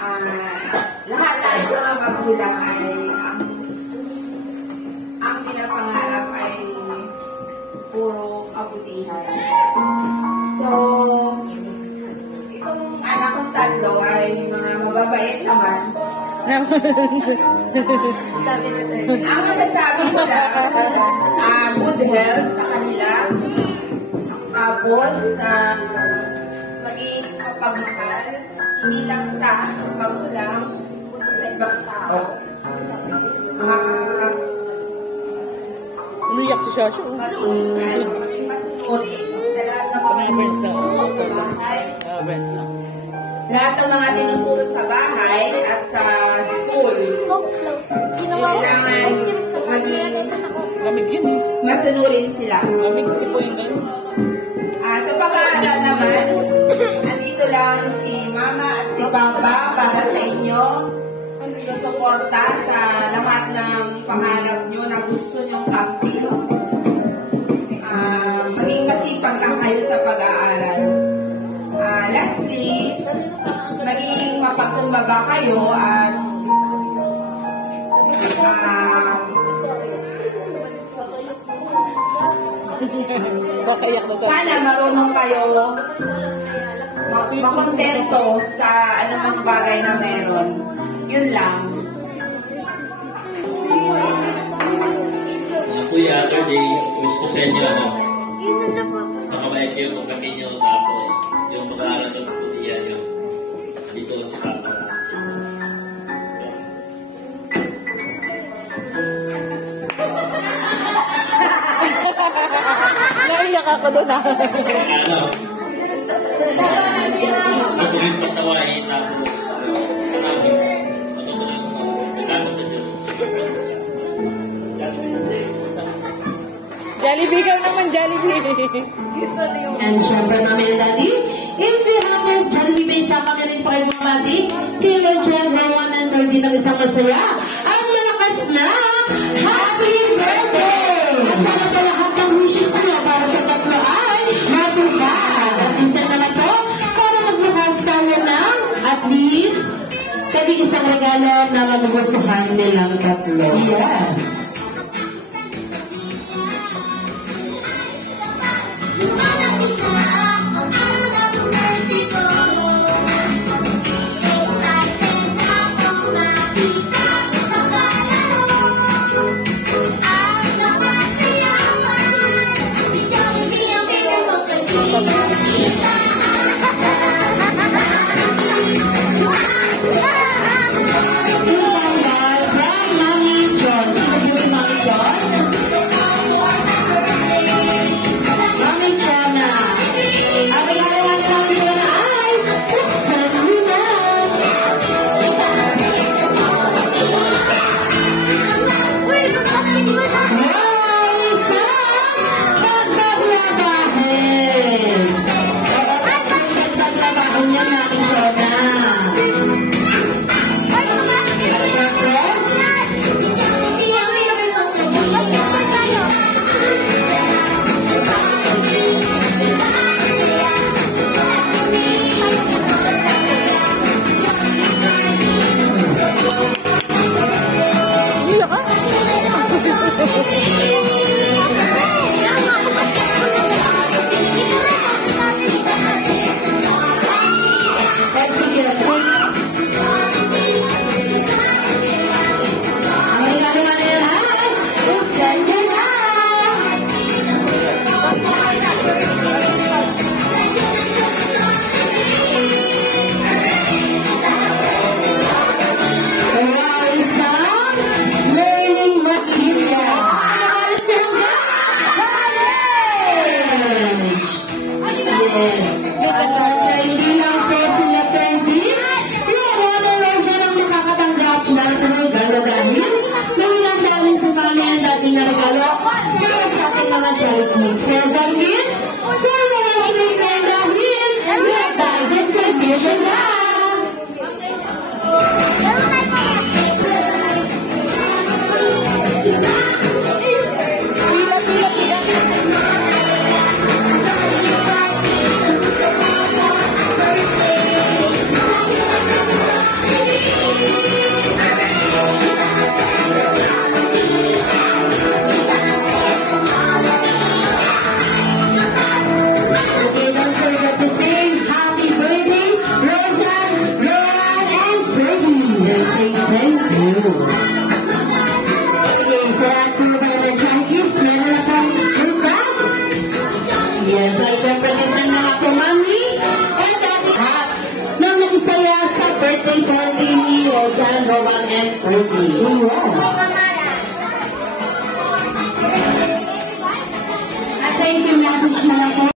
Lahat ng mga magulang ay ang pinapangarap ay puro kabutihan. So, itong anak kong tatlo ay mga mababait naman. Ang masasabi ko lang, good health sa kanila. Tapos, maging mapagmahal, hindi lang sa magulang, kundi sa ibang tao. Umiyak si Shasho. Masunurin sa lahat ng mga lahat ng mga tinuturo sa bahay at sa school. Kailangan maging masunurin sila. Sa pag-aaral naman, nandito lang si Mama at si Papa para sa inyo. Susuporta sa lahat ng pangarap nyo na gusto nyong kampi. Maging masipag lang kayo sa pag-aaral. Lastly, maging mapagkumbaba kayo at sana marunong kayo makontento sa anumang bagay na meron. Yun lang. Kuya, other day, wish ko sa inyo, makamait kayo pagkakin nyo, tapos yung mag-aaral ng kuya nyo dito sa kapwa. Naiyak ako doon ah. Ako rin pasawahin, tapos magkano sa Diyos. Jollibee ka naman, Jollibee. And syempre namin Daddy, if we have a Jollibee, sama ka rin po kayo mga mati, kailan dyan, Rowan and Nerdy ng isang masaya. Ang malakas na happy birthday! At sana pa lahat ng wishes nyo para sa tatlo ay matupad. At isa naman po, para magbukas tayo ng at least kami isang regalo na magugustuhan nilang tatlo. Yes! Rowan and 30. At thank you message na ako.